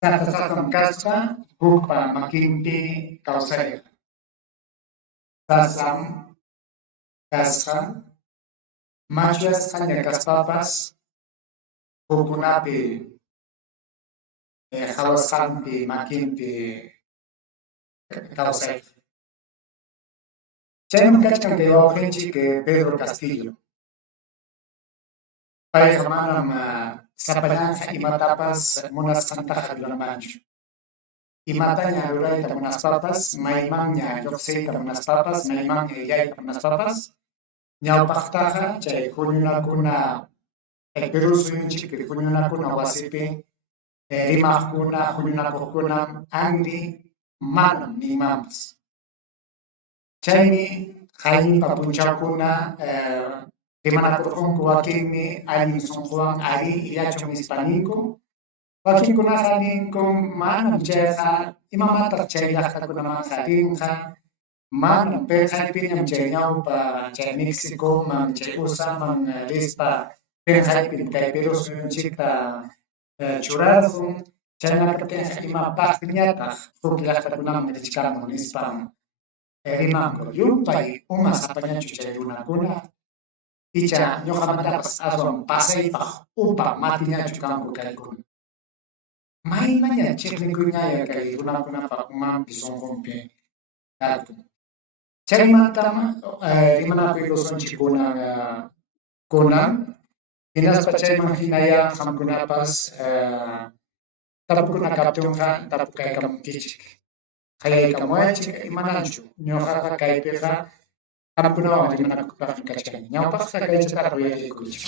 Tatasakam kasqa hukpa makinpi kawsayqa. Tasam kasqa machuyasqa ñakaspapas hukkunapi hawasqanpi makinpi kawsayqa. Chayman kachkan kay wawqinchik Pedro Castillo. Payqa manam sapallanqa imatapas munasqantaqa ruramanchu. Imataña rurayta munaspapas, maymanña lluqsiyta munaspapas, maymanña yayta munaspapas, ñawpaqtaqa chay huñunakuna Perú suyunchikpi huñunakuna wasipi rimaqkuna, huñunakuqkuna anri manam nimanpas. Chaymi qayninpa punchawkuna rimanakurqunku wakinmi allin sunquwan ari illachun nispaninku. Wakinkunaqa ninkun manam chayqa imamataq chay llaqtakunamanqa rinqa, manam penqaypiñam chay ñawpa chay Mexicoman, chay USAman rispa penqaypim kay Perú suyunchikta churarqun. Chayman kaptinqa imapaqpiñataq huk llaqtakunaman richkamun nispan rimanku. Yupay uma sapañachu chay runakuna. Icha ñuqamantapas aswan pasaypaq upa matiñachu kanku kaykuna. Maymaña chiqnikuñaya kay runakunapa umanpi sunqunpi karqun. Chaymantama rimanakuykusunchikuna hinaspa chayman hinaya qamkunapas tapukuna kaptunqa tapukaykamunkichik. Qayaykamuaychik imananchu ñuqaqa kaypiqa qamkunawan rimanakupaqmi kachkani. Ñawpaqqa kaychataqa uyariykunchik.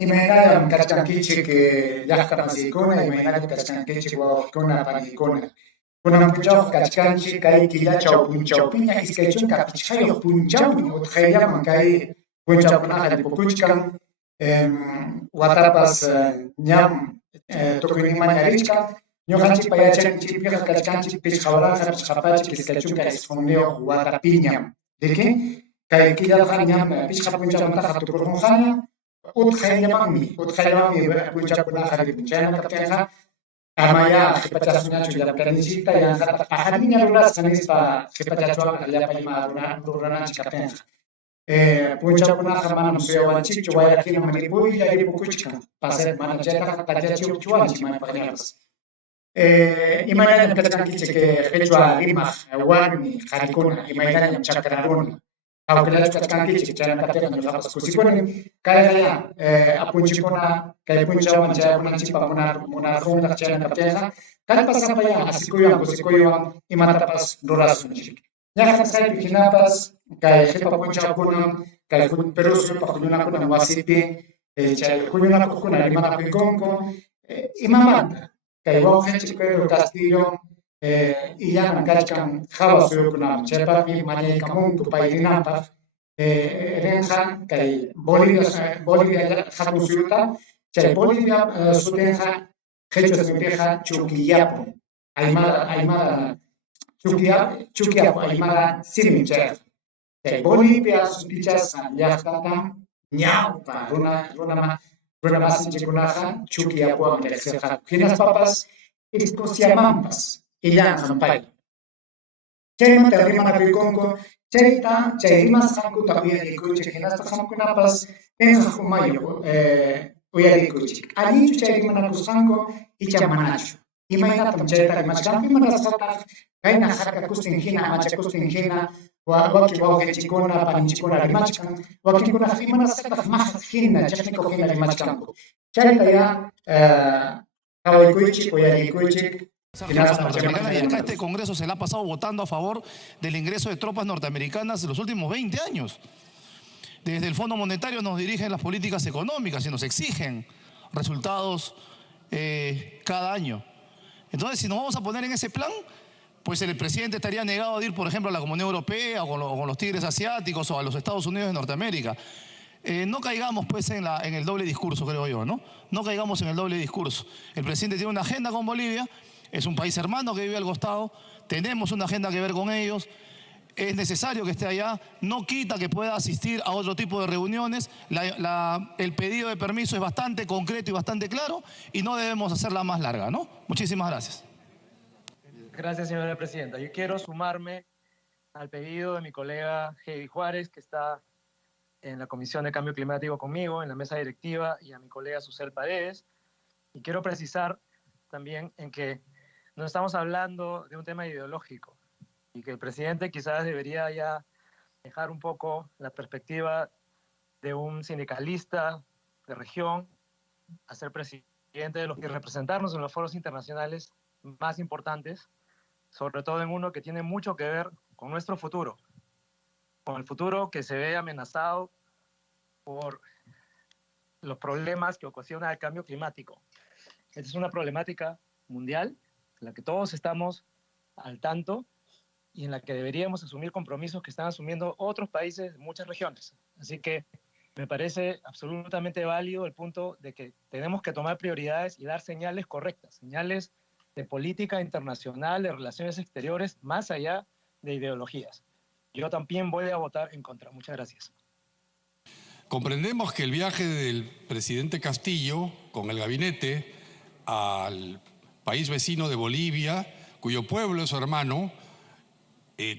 Imaynallam kachkankichik llaqta masiykuna, imaynallam kachkankichik wawqikuna, paniykuna. Kunan punchawqa kachkanchik kay killachaw punchawpiña iskay chunka pichqayuq punchawmi utqayllaman kay punchawkunaqa ripukuchkan, watapas ñam tukuy nimaña richkan. Ñuqanchikpa yachanchikpiqa kachkanchik pichqawaranqa pichqapachik iskay chunka isqunliyuq watapiñam. Riki kay killaqa ñam pichqa punchawmantaqa tukurqunqaña utqayllamanmi punchawkunaqa ripun. Chayman kaptinqa amaya qhipachasuñachu llaptarinchikta yanqata qhaliña rurasqa nispa qhipachachuwanqa llapa ima rurananchik kaptinqa. Punchawkunaqa manam suyawanchikchu wayaqiman ripuylla ripukuchkan. Pasaypi mana chaytaqa tallachiyuqchuwanchik maypaqñapas. Imaynallam kachkankichik qhichwa rimaq warmi qarikuna, imaynallam chakraruna. Hawk'allachu kachkankichik chayman kaptinqa ñuqapas kusikuni. Kayqa apunchikuna kay punchawman chayakunanchikpa munarqunqa chayman kaptinqa kallpasapaya asikuywan kusikuywan imatapas rurasunchik. Ñaqa kasqaypi hinapas kay qhipa punchawkunan kay Perú suyupa huñunakunan wasipi chay huñunakuqkuna rimanakuykunku imamanta kay wawqinchik Pedro Castillo illaman kachkan hawa suyukunaman. Chaypaqmi mañaykamunku pay rinanpaq rinqa kay Bolivia hatun suyuta, chay Bolivia sutinqa qhichwa suyupiqa Chuquillapu, Aymara Chuquillapu Aymara simim chayqa. Chay Bolivia suspichasqa llaqtata ñawpa runa masinchikunaqa Chuquillapuwan riqsirqaku. Hinaspapas Escociamanpas illanqan pay. Chaymanta rimanakuykunku chay rimasqankuta uyariykunchik hinaspa qamkunapas penqaq umayuq uyariykunchik. Allinchu chay rimanakusqanku icha manachu. Imaynatam chayta rimachkanku imanasqataq kayna harkakustin hina amachakustin hina waki wawqinchikuna paninchikuna rimachkan, wakinkunaqa imanasqataq maqsaq hina chiqnikuq hina rimachkanku. Chayta ya qawaykuychik uyariykunchik. Y acá este Congreso se le ha pasado votando a favor del ingreso de tropas norteamericanas en los últimos 20 años. Desde el Fondo Monetario nos dirigen las políticas económicas y nos exigen resultados cada año. Entonces, si nos vamos a poner en ese plan, pues el presidente estaría negado a ir, por ejemplo, a la Comunidad Europea o con los tigres asiáticos o a los Estados Unidos de Norteamérica. no caigamos pues en el doble discurso, creo yo, ¿no? No caigamos en el doble discurso. El presidente tiene una agenda con Bolivia, es un país hermano que vive al costado, tenemos una agenda que ver con ellos, es necesario que esté allá, no quita que pueda asistir a otro tipo de reuniones, el pedido de permiso es bastante concreto y bastante claro y no debemos hacerla más larga, ¿no? Muchísimas gracias. Gracias, señora presidenta. Yo quiero sumarme al pedido de mi colega Heidi Juárez, que está en la Comisión de Cambio Climático conmigo, en la mesa directiva, y a mi colega Susel Paredes. Y quiero precisar también en que no estamos hablando de un tema ideológico y que el presidente quizás debería ya dejar un poco la perspectiva de un sindicalista de región a ser presidente de los que representarnos en los foros internacionales más importantes, sobre todo en uno que tiene mucho que ver con nuestro futuro, con el futuro que se ve amenazado por los problemas que ocasiona el cambio climático. Esta es una problemática mundial en la que todos estamos al tanto y en la que deberíamos asumir compromisos que están asumiendo otros países de muchas regiones. Así que me parece absolutamente válido el punto de que tenemos que tomar prioridades y dar señales correctas, señales de política internacional, de relaciones exteriores, más allá de ideologías. Yo también voy a votar en contra. Muchas gracias. Comprendemos que el viaje del presidente Castillo con el gabinete al país vecino de Bolivia, cuyo pueblo es su hermano,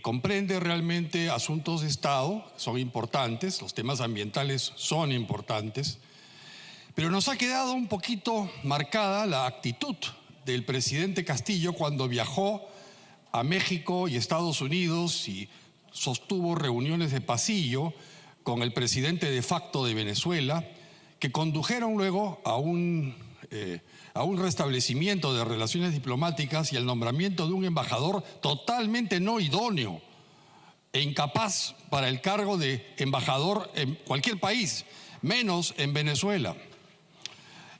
comprende realmente asuntos de Estado, son importantes, los temas ambientales son importantes, pero nos ha quedado un poquito marcada la actitud del presidente Castillo cuando viajó a México y Estados Unidos y sostuvo reuniones de pasillo con el presidente de facto de Venezuela, que condujeron luego a un restablecimiento de relaciones diplomáticas y al nombramiento de un embajador totalmente no idóneo e incapaz para el cargo de embajador en cualquier país, menos en Venezuela.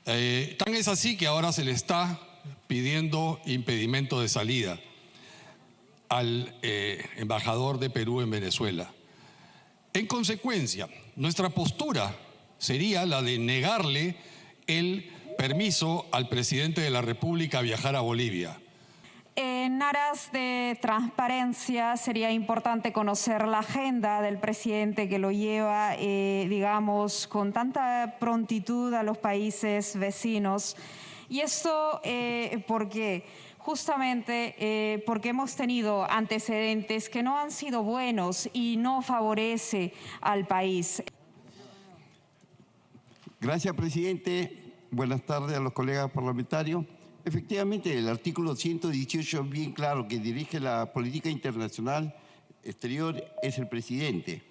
Tan es así que ahora se le está pidiendo impedimento de salida al embajador de Perú en Venezuela. En consecuencia, nuestra postura sería la de negarle el permiso al presidente de la República a viajar a Bolivia. En aras de transparencia sería importante conocer la agenda del presidente que lo lleva, digamos, con tanta prontitud a los países vecinos. Y esto porque justamente porque hemos tenido antecedentes que no han sido buenos y no favorece al país. Gracias, presidente. Buenas tardes a los colegas parlamentarios. Efectivamente, el artículo 118 es bien claro que dirige la política internacional exterior es el presidente.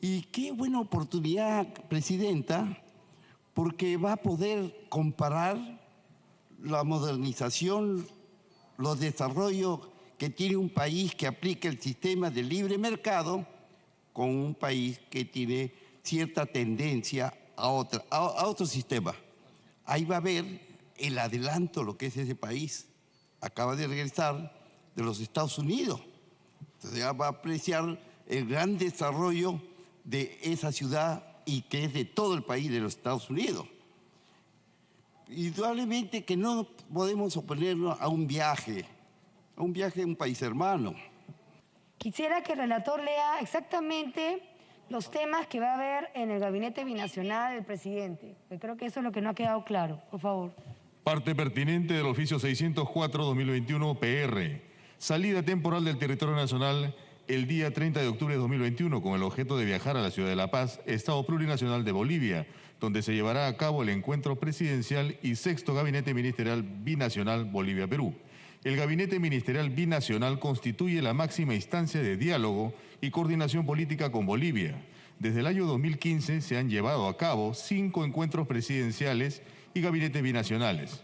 Y qué buena oportunidad, presidenta, porque va a poder comparar la modernización, los desarrollos que tiene un país que aplica el sistema de libre mercado con un país que tiene cierta tendencia a otro sistema. Ahí va a ver el adelanto de lo que es ese país. Acaba de regresar de los Estados Unidos. Entonces ya va a apreciar el gran desarrollo de esa ciudad y que es de todo el país de los Estados Unidos. Indudablemente que no podemos oponernos a un viaje a un país hermano. Quisiera que el relator lea exactamente los temas que va a haber en el gabinete binacional del presidente. Yo creo que eso es lo que no ha quedado claro. Por favor. Parte pertinente del oficio 604-2021 PR. Salida temporal del territorio nacional el día 30 de octubre de 2021 con el objeto de viajar a la ciudad de La Paz, Estado Plurinacional de Bolivia, donde se llevará a cabo el encuentro presidencial y sexto gabinete ministerial binacional Bolivia-Perú. El gabinete ministerial binacional constituye la máxima instancia de diálogo y coordinación política con Bolivia. Desde el año 2015 se han llevado a cabo 5 encuentros presidenciales y gabinetes binacionales.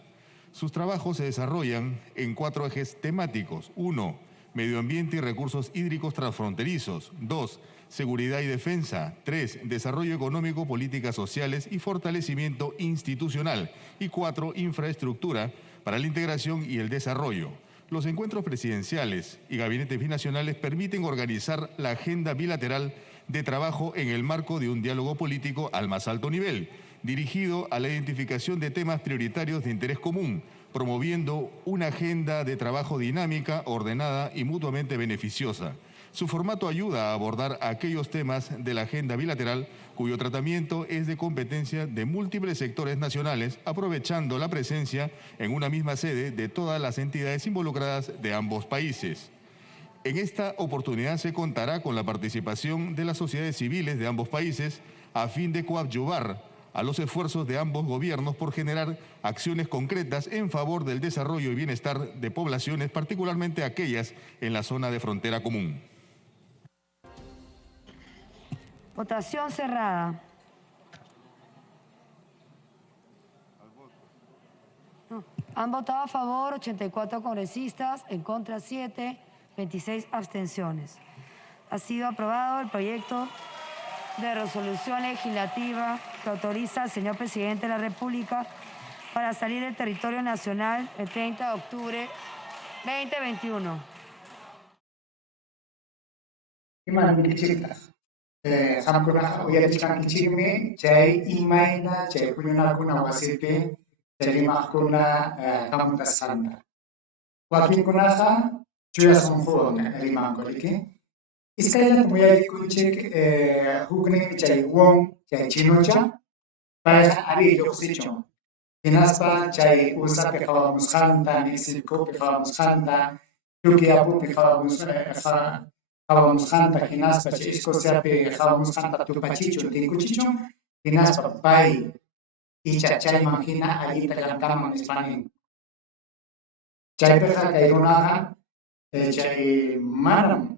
Sus trabajos se desarrollan en 4 ejes temáticos. 1. Medio ambiente y recursos hídricos transfronterizos. 2. Seguridad y defensa. 3. Desarrollo económico, políticas sociales y fortalecimiento institucional. Y 4. Infraestructura para la integración y el desarrollo. Los encuentros presidenciales y gabinetes binacionales permiten organizar la agenda bilateral de trabajo en el marco de un diálogo político al más alto nivel, dirigido a la identificación de temas prioritarios de interés común, promoviendo una agenda de trabajo dinámica, ordenada y mutuamente beneficiosa. Su formato ayuda a abordar aquellos temas de la agenda bilateral cuyo tratamiento es de competencia de múltiples sectores nacionales, aprovechando la presencia en una misma sede de todas las entidades involucradas de ambos países. En esta oportunidad se contará con la participación de las sociedades civiles de ambos países a fin de coadyuvar a los esfuerzos de ambos gobiernos por generar acciones concretas en favor del desarrollo y bienestar de poblaciones, particularmente aquellas en la zona de frontera común. Votación cerrada. No. Han votado a favor 84 congresistas, en contra 7, 26 abstenciones. Ha sido aprobado el proyecto de resolución legislativa que autoriza al señor presidente de la República para salir del territorio nacional el 30 de octubre 2021. Hamkuna uyatichkan kichikmi chay imayna chay puñunakuna wasipi chay rimaqkuna hamuntasanta. Wakinkunaqa chuyasqunquna rimankuriki. Iskayllata muyarikunchik huknin chay won chay chinucha payqa ari lluqsichun. Hinaspa chay Ursapi hawamusqanta, Mexicopi hawamusqanta, Chuquiapupi hawamusqanta, hinaspa chay Escociapi hawamusqanta tupachichun, tinkuchichun, hinaspa pay icha chayman hina allita llamkaman ispanin. Chaypiqa kay runaqa chay manam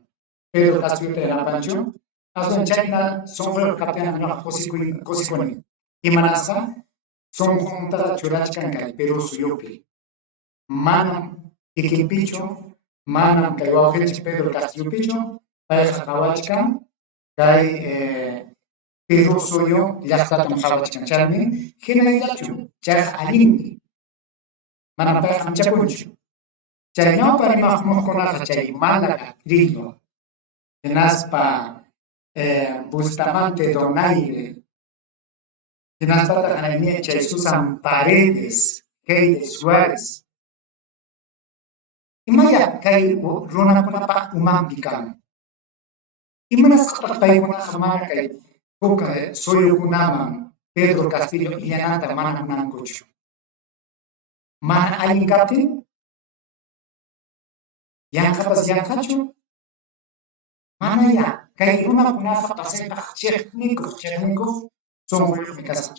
Pedro Castillo yanapanchu, aswan chayna sombrero kapiana ñuqa qusikuni. Imanasqa sonquntaqa churachkan kay Perú suyupi. Manam kikinpichu, manam kay wawqinchik Pedro Castillopichu, payqa hawachkan kay Perú suyo llaqtatam hawachkan. Chaymi hinayllachu, chayqa allinmi. Manam payqa hamchakunchu. Chay ñawpa rimaqmuqkunaqa chay Málaga, Trillo, hinaspa Bustamante Donaire, hinaspa chay Susan Paredes, Keide Suárez. Imaya kay runakunapa umanpi kan. Imanasqa paykunaqa mana kay huk suyukunaman Pedro Castillo illananta mana munankuchu. Mana allin kaptin yanqapas yanqachu manaya kay runakunaqa pasaypaq chiqnikuq sonquyuqmi kasqa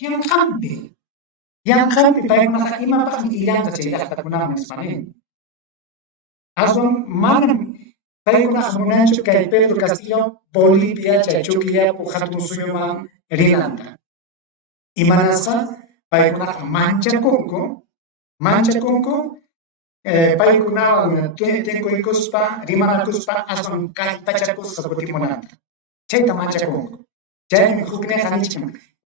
yanqanpi paykunaqa imapaqmi illanta chay llaqtakunaman ispanin. Aswan manam paykunaqa munanchu kay Pedro Castillo Bolivia chay Chuquillapi hatun suyuman rinanta. Imanasqa paykunaqa manchakunku paykunawan tinkuykuspa, rimanakuspa, aswan kallpachakusqa kutimunanta. Chayta manchakunku. Chaymi hukniqa nichkan,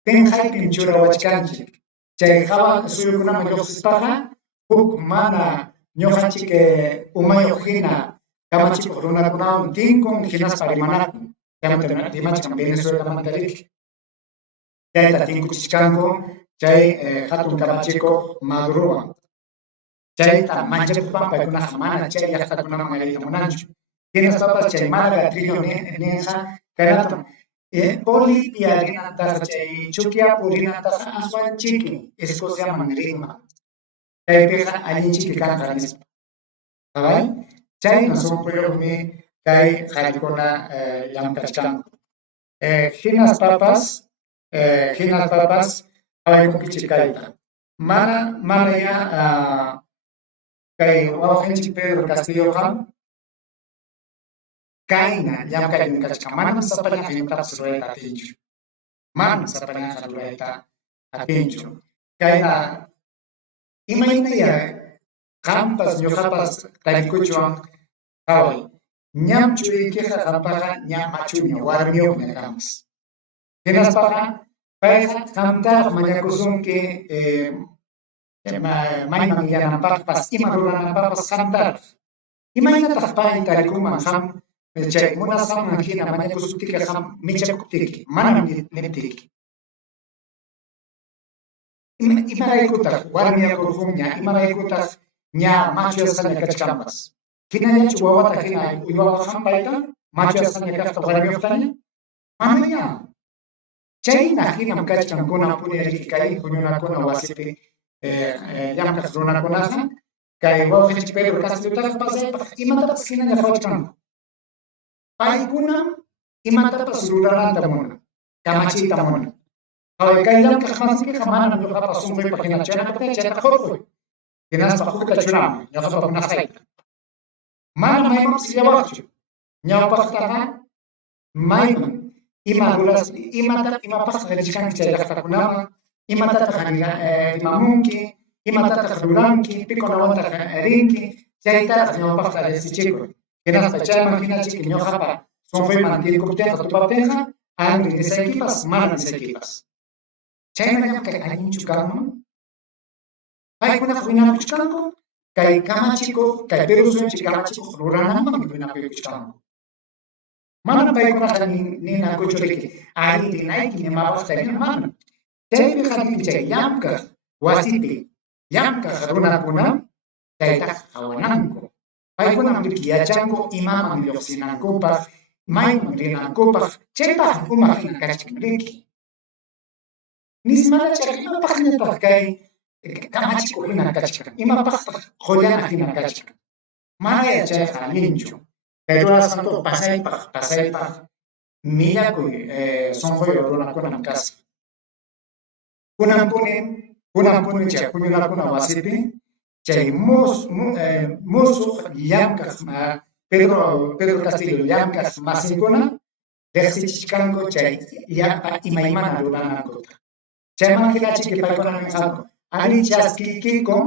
penjaypim churawachkanchik. Chay hawa suyukunaman lluqsispaqa, huk mana ñuqanchik umayuq hina kamachikuq runakunawan tinkun hinaspa rimanakun. Chayman rimachkan Venezuelamanta riki. Chayta tinkuchishkanku chay hatun kamachikuq Madurowan. Chayta manchakupan paykunaqa mana chay llaqtakunaman allayta munanchu. Hinaspapas chay Málaga, Trillo ninqa kaynatam Bolivia rinantaqa chay Chuquiapu rinantaqa aswan chiki Escociaman rinman. Chaypiqa allinchiki kanqa nispa. ¿Sabay? Chayna sonquyuqmi kay qhallkuna llankachkanku. Hinaspapas hawaykunkichik kayta. Mana ya kay wawqinchik Pedro Castilloqa kayna llamkayunkachkan. Manam sapallanqa imatapas rurayta atinchu. Manam sapallanqa rurayta atinchu. Kayna imaynaya qampas ñuqapas tarikuchuwan qaway. Ñam churiykiqa qampaqa ñam machuña, warmiyuqña kanpas. Hinaspaqa payqa qamtaqa mañakusunki mayman yananpaqpas ima rurananpaqpas qamtaraq. Imaynataq pay tarikuman qam chay munasaman hina mañakusuptiki ham michakuptiki manam niptiki. Imaraykutaq warmiyakurqunña, imaraykutaq ña macho yasaña kachkambas. Hinallachu wawata hina uywaqa hampayta macho yasaña kaqta warmiyuqtaña manaña. Chayna hinam kachkankuna puniriki kay huñunakuna wasipi llamkaq runakunaqa kay wawqinchik Pedro Castillotaqa pasaypaq imatapas hinaña hawachkanku. Paykunam imatapas rurananta munan, kamachiyta munan. Kay llamkaq masipiqa manam ñuqapas sunquypaq hina chaynapaqta chayta hurquy. Hinaspa hukta churamun, ñuqapa munasayta. Mana maymanpas llawaqchu. Ñawpaqtaqa mayman ima ruras imapaqqa rishkanki chay llaqtakunaman, imatataq rimamunki, imatataq ruranki, pikunawantaq rinki, chaytataq ñawpaqqa risichikuy. Hinaspa chayman hinachiki ñuqapa sunquyman tirikuptinqa tupaptinqa anri nisaykipas mana nisaykipas. Chaynañam kay allinchu kanman. Paykunaqa winakuchkanku kay kamachikuq, kay Pedro Sunchik kamachikuq rurananman winakuchkanku. Mana paykunaqa ninakuchu riki ari rinayki nimapaqta nina mana. Chaypi qatipi chay llamkaq wasipi llamkaq runakuna chaytaqa hawananku. Paykunam riki yachanku imaman lluqsinankupaq, mayman rinankupaq, chaypaq umaq hina kachkin riki. Nismanacha imapaqñataq kay kamachikuq hina kachkan, imapaqtaq qullana hina kachkan. Mana yachayqa allinchu. Kay rurasqanku pasaypaq millakuy sunquyo runakunam kasqa. Kunan chay huñunakuna wasipi chay musuq llamkaq Pedro Castillo llamkaq masiykuna riqsichishkanku chay llapa imaymana ruranankuta. Chayman hinachiki paykuna ninqaku ari chaskiykikun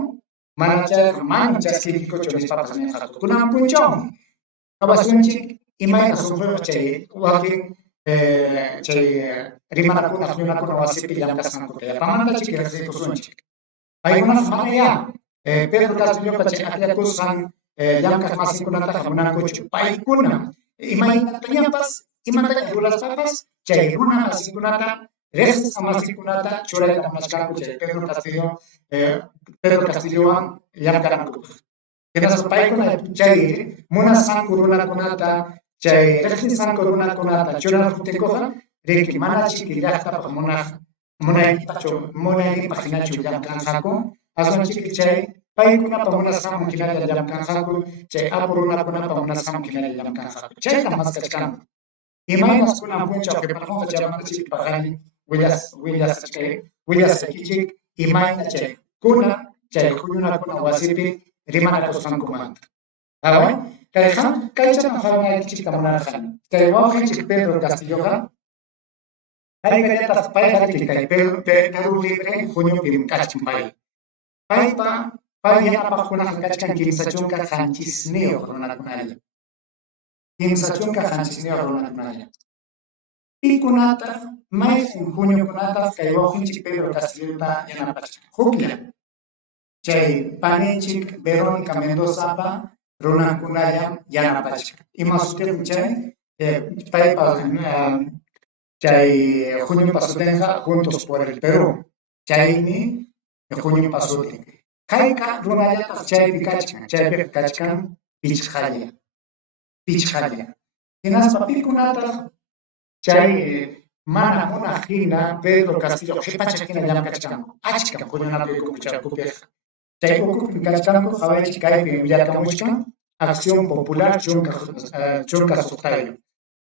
mana chaskiykikuchu nispapas ninqaku. Kunan punchawmi awasunchik imayna sunquyuq chay wakin chay rimanakunaq ñunakuna wasipi llamkasqankuta yapamantachik riqsikusunchik. Paykunaqa mana ya Pedro Castillopa chay aklakusqan llamkaq masiykunataqa munankuchu. Paykuna imaynatañapas imataña rulaspapas chay runa masiykunata riqsisqa masiykunata churayta mashkanku chay Pedro Castillowan llamkanankupaq. Hinaspa paykuna chay munasqanku runakunata chay riqsisqanku runakunata churarquptikuqa riki manachiki llaqtapaq munaynipaq hinachu llamkanqaku. Asunchiki chay paykunapa munasqanman hinalla llamkanqaku, chay apu runakunapa munasqanman hinalla llamkanqaku. Chayta mas kachkanku. Imaynas kunan punchaw riparqunqa chaymantachiki paqani willasaykichik imayna chay huñunakuna wasipi rimanakusqankumanta. Away, kaychatan hawanaykichikta munarqani. Kay wawqinchik Pedro Castilloqa paykallataq payqa kay Perú Libre juniopi kachkin pay. Pay yanapaqkunaqa kachkan kimsa chunka qanchisniyuq runakunalla. Kimsa chunka qanchisniyuq runakunalla. Pikunataq mayqin juniokunataq kay wawqinchik Pedro Castillota yanapachkan. Huklla. Chay paninchik Verónica Mendozapa runakunalla yanapachkan. Ima sutiqmi chay paypa chay juniopa sutinqa Juntos por el Perú. Chaymi juniopa sutin. Kayqa runallataq chaypi kachkan pichqalla. Hinaspa pikunataq chay mana munaq hina Pedro Castillo qhipacha hina llamkachkanku. Achka huñunapi ukupicha. Chay ukupi kachkanku qhawaychik kaypi willakamuchkan Acción Popular chunka suqtayo.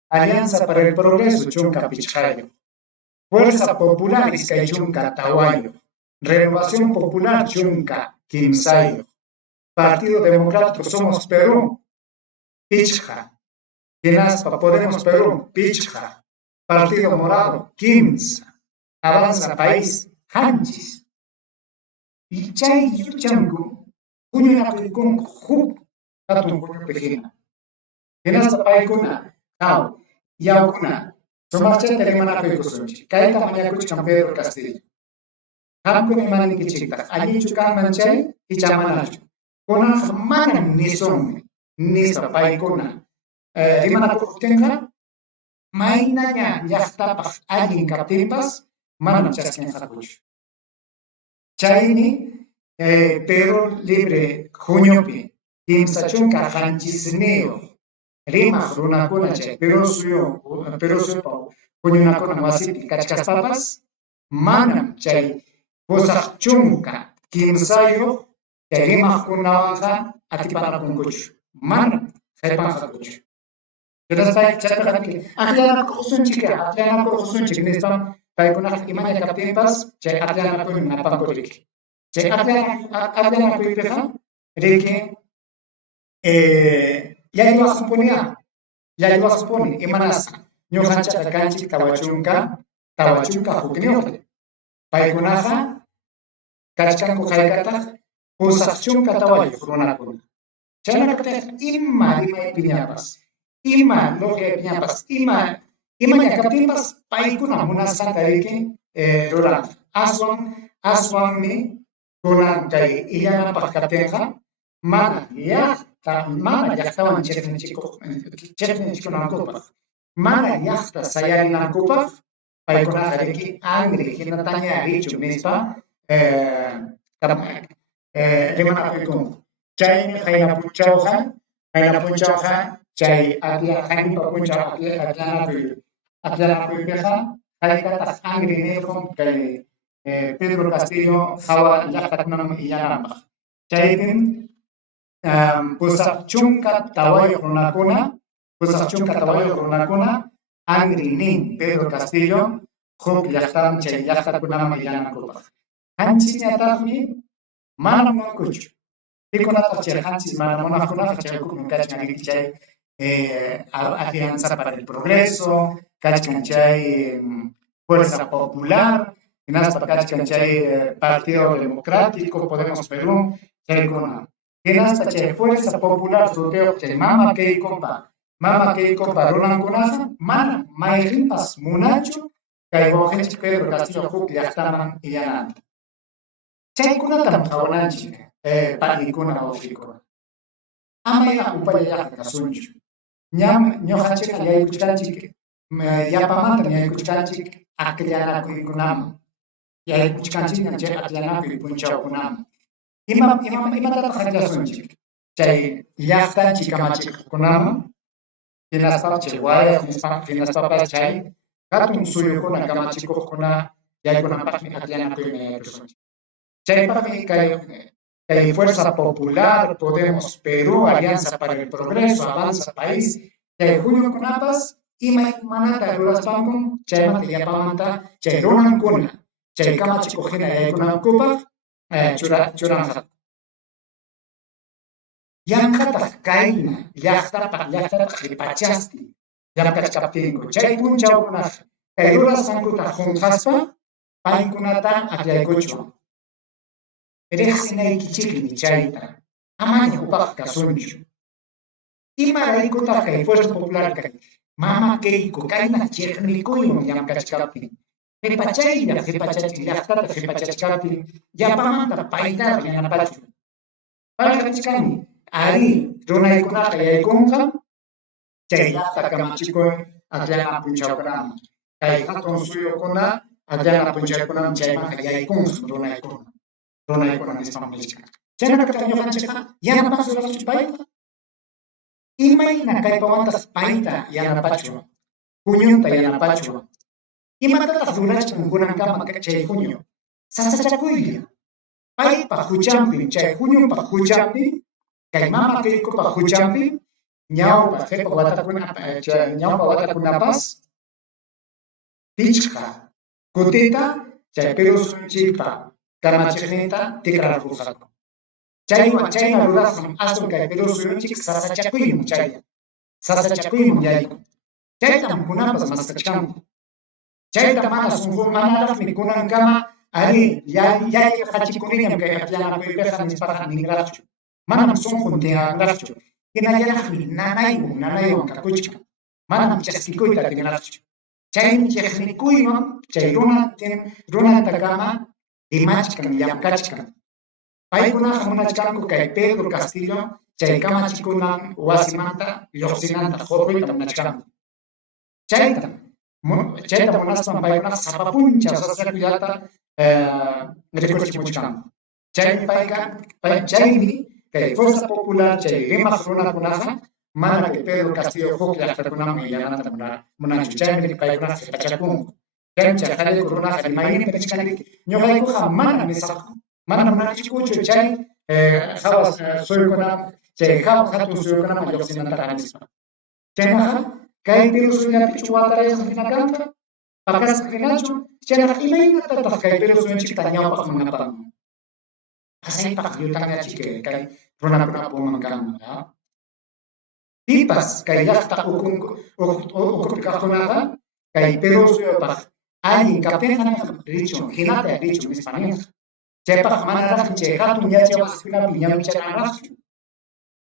Alianza para el Progreso chunka pichqayo. Fuerza Popular iskay chunka tawayo. Renovación Popular chunka kimsayo. Partido Democrático Somos Perú pichqa. Hinaspa Podemos Perú pichqa. Partido Morado kimsa. Avanza País hanchis. Y chay yuchanku huñunapuykunku huk hatun huñupi hina. Hinaspa paykuna yawkuna sumarchayta rimanapuykusunchik. Kayta mañakuchkan Pedro Castillo. Hamkuna imaninkichiktaq allinchu kanman chay ichamanachu. Kunaqa manam nisunmi nispa paykuna rimanakuqtinqa maynaña llaqtapaq allin kaptinpas manam chaskinqakuchu. Chaymi Pedro Libre juniopi kimsa chunka qanchisniyuq rimaq runakuna chay Perú suyupa puñunakuna wasipi kachkaspapas manam chay pusaq chunka kimsayuq chay rimaqkunawanqa atipanakunkuchu, manam qhipanqakuchu. Aclarakusunchik nispa paykunaqa imaña kaptinpas chay aclarakuymi apankurik. Chay aclarakuypiqa riki yayuwaqpuni imanasqa ñuqanchikqa kanchik tawachunka hukniyuqmi. Paykunaqa kachkanku hayk'ataq pusaq chunka tawayuq runakuna. Chaynakaptiqa ima rimaypiñapas, ima loqyaypiñapas, imaña kaptinpas paykuna munasqanta riki ruranqa. Aswanmi kunan kay illanapaq kaptinqa mana llaqtawan chiqnichikunankupaq, mana llaqta sayarinankupaq paykunaqa riki angri hinataña richu nispa rimanakuykunku. Chaymi qayna punchawqa chay qaynipa punchaw aclarakuypiqa hayk'ataq angri nirqun kay Pedro Castillo hawa llaqtakunaman illananpaq. Chaypim pusaq chunka tawayuq runakuna angri nin Pedro Castillo huk chay llaqtakunaman illanankupaq. Qanchis manam munankuchu. Pikunataq chay qanchis mana munaqkunaqa chay hukmi kachkan riki chay Alianza para el Progreso, kachkan chay Fuerza Popular, hinaspa kachkan chay Partido Democrático, Podemos Perú, chaykuna. Hinaspa chay Fuerza Popular sutiyuq chay Mama Keikopa runankunaqa manam mayqinpas munachu kay wawqinchik Pedro Castillo huk llaqtaman illananta. Chaykunatam qhawananchik panikuna wawqikuna. Amaya upayayaqta kasunchu. Ñuqanchikqa yaykuchkanchik yapamantam yaykuchkanchik aclarakuykunaman. Yaykuchkanchikña chay aclarakuy punchawkunaman. Imatataq haklasunchik. Chay llaqtanchik kamachikuqkunaman, hinaspapas chay wayaq hinaspapas chay hatun suyukuna kamachikuqkuna yaykunanpaqmi aclarakuymi yaykusunchik. Chaypaqmi kay Fuerza Popular, Podemos Perú, Alianza para el Progreso, Avanza País, chay huñukunapas imaymanata ruraspankun chaymanta yapamanta chay runankuna chay kamachikuqhina yaykunankupaq churanqa. Yanqataq kayna llaqtataq ripachastin llamkachkaptinku. Chay punchawkunaqa kay rurasqankuta qunqaspa paykunata aclaykuchun. Riqsinaykichikmi chayta, amaña upaq kasunchu. Imaraykutaq kay Fuerza Popular kay Mama Keiko kayna chiqnikuyman llamkachkaptin. Ripachachik llaqtataq ripachachkaptin yapamanta paytaqa yanapachu. Parqachkani ari runaykunaqa yaykunqa chay llaqta kamachikuy aclana punchawkunaman. Kay hatun suyuqkuna aclana punchawkunaman chaymanqa yaykunqa runaykuna nispaman nishka. Chaynakaptiqa ñuqanchikqa yanapaqsuraqchu payqa. Imayna kaypawantas payta yanapachu, puñunta yanapachu. Imatataq rurachkan kunankama chay huñu. Sasachakuylla. Paypa huchanpi, chay huñupa huchanpi, kay Mama Keikopa huchanpi, ñawpa watakunapas pichqa kutita chay Perú sunchikpa kamachiqninta tikrarurqaku. Chayna rurasqan asun kay Perú suyunchik sasachakuyman yayku. Chaytam kunapas masachkanku. Chayta mana sunqunmanataqmi kunankama ari yayqachikunillam kay aclarakuypiqa nispaqa ninraqchu. Manam sunqun tinanraqchu. Hinallanaqmi nanaywan kakuchka. Manam chaskikuyta tinraqchu. Chaymi chiqnikuyman chay runatakama rimachkan llamkachkan. Paykunaqa munachkanku kay Pedro Castillo chay kamachikunan wasimanta lluqsinanta hurquyta munachkanku. Chayta munaspan paykunaqa sapa puncha sasakullata rikurchimuchkanku. Chaymi kay Fuerza Popular chay rimaq runakunaqa mana kay Pedro Castillo huk llaqtakunaman illananta munanchu. Chaymi paykunaqa sipachakunku. Chaymi chay qhaliku runaqa rimaynin pachkaniki ñuqaykuqa mana nisaqku. Mana munanchikuchu chay hawas suyukunaman chay hawas hatun suyukunaman lluqsinanta hanispa. Chaynaqa kay Pedro suyunapichu watarayasqa hinakanta pakasqa hinachu chaynaqa imaynatataq kay Pedro suyunchikta ñawpaq munapanman. Pasaypaq yutanachik kay runakunapa umankanman. Pipas kay llaqta ukupi kaqkunaqa kay Pedro suyupaq allin kaptinqa richun hinata richun nispaninqa. Chaypaq manaraqchu chay hatun yacha wasikunapi ñawichanaraqchu.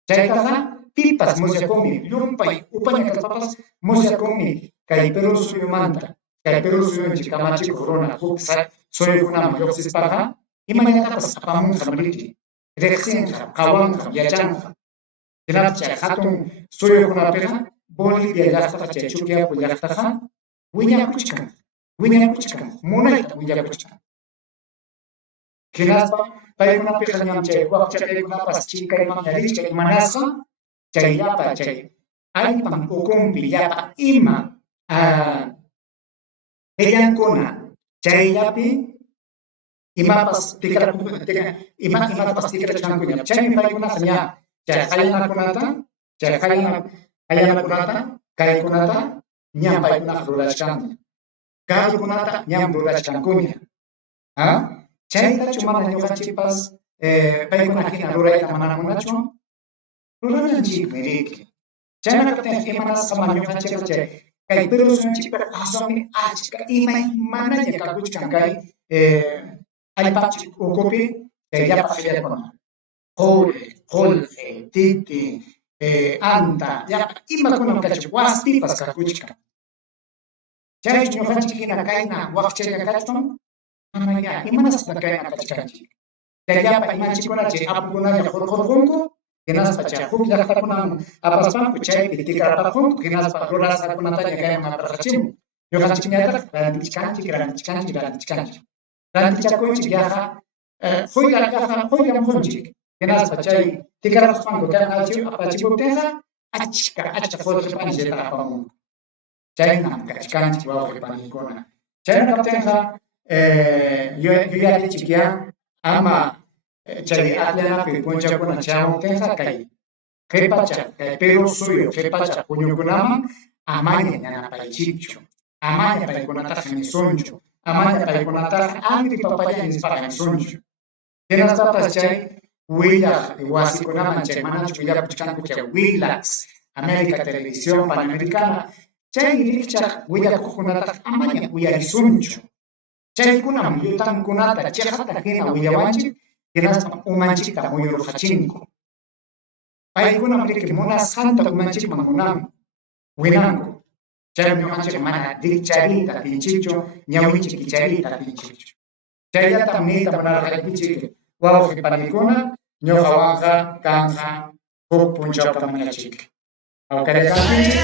Chaytaqa pipas musyakunmi llumpay upaña kaspapas musyakunmi kay Pedro suyumanta kay Pedro suyunchik kamachikuq runa huk suyukunaman lluqsispaqa imañatapas apamunqa riki riqsinqa qawanqa yachanqa. Hinata chay hatun suyukunapiqa Bolivia llaqtaqa chay Chuquiapu llaqtaqa wiñakuchkan munayta wiñakuchkan. Hinaspa paykunapiqa ñam chay waqchakaykunapas chinkayman richkay manasqa chay llapa chay allpan ukunpi llapa ima hellankuna chayllapi imapas tikrachkankuña. Chaymi paykunaqa ña chay hayanakunata kaykunata ñam paykunaqa rurachkanta. Kaykunata ñam rurachkankuña. Chaytachu mana ñuqanchikpas paykuna hina rurayta mana munachu rurananchikmi riki. Chaymanaptin imanasqa mana ñuqanchikqa chay kay Pedro suyunchikpiqa aswanmi achka imaymanaña kakuchkan kay allpanchik ukupi chay llapa qillakuna. Qulqi, titi, anta, llapa imakunam kachuk waspipas kakuchkan. Chaychu ñuqanchik hina kayna waqchayqa kachun manaya imanasqa kayna kachkanchik. Chay llapa imanchikkuna chay apukunalla hurqurqunku hinaspa chay huk llaqtakunaman apaspanku chaypi tikrapaqunku hinaspa rurasqakunataña kayman aparqachimun. Ñuqanchikñataq rantichkanchik. Rantichakunchik yaqa huylamujunchik. Hinaspa chay tikrapaqpanku kayman apachikuptinqa achka hurqipanichayta apamunku. Chaynam kachkanchik wawqipanikuna. Chayna kaptinqa yuyarichik ya ama chay atllanapi punchakuna chamuptinqa kay qhipacha kay Pedro suyo qhipacha puñukunaman amaña ñanapaychikchu. Amaña paykunataqa nisunchu. Amaña paykunataqa anti papaya nispaqa nisunchu. Hinastapas chay willaq wasikunaman chay manachu willapuchkanku chay Willax, América Televisión Panamericana chay rikchaq willakuqkunataqa amaña uyarisunchu. Chaykunam yutankunata chiqata hina willawanchik hinaspa umanchikta muyurqachinku. Paykunam riki munasqanta umanchikman winanku. Chaymi ñuqanchik mana dichariyta pinchichu ñawinchik dichariyta pinchichu. Chayllatam niyta munarqaykichik wawqipanikuna ñuqawanqa kanqa huk punchawta munachik. Awqarikanchik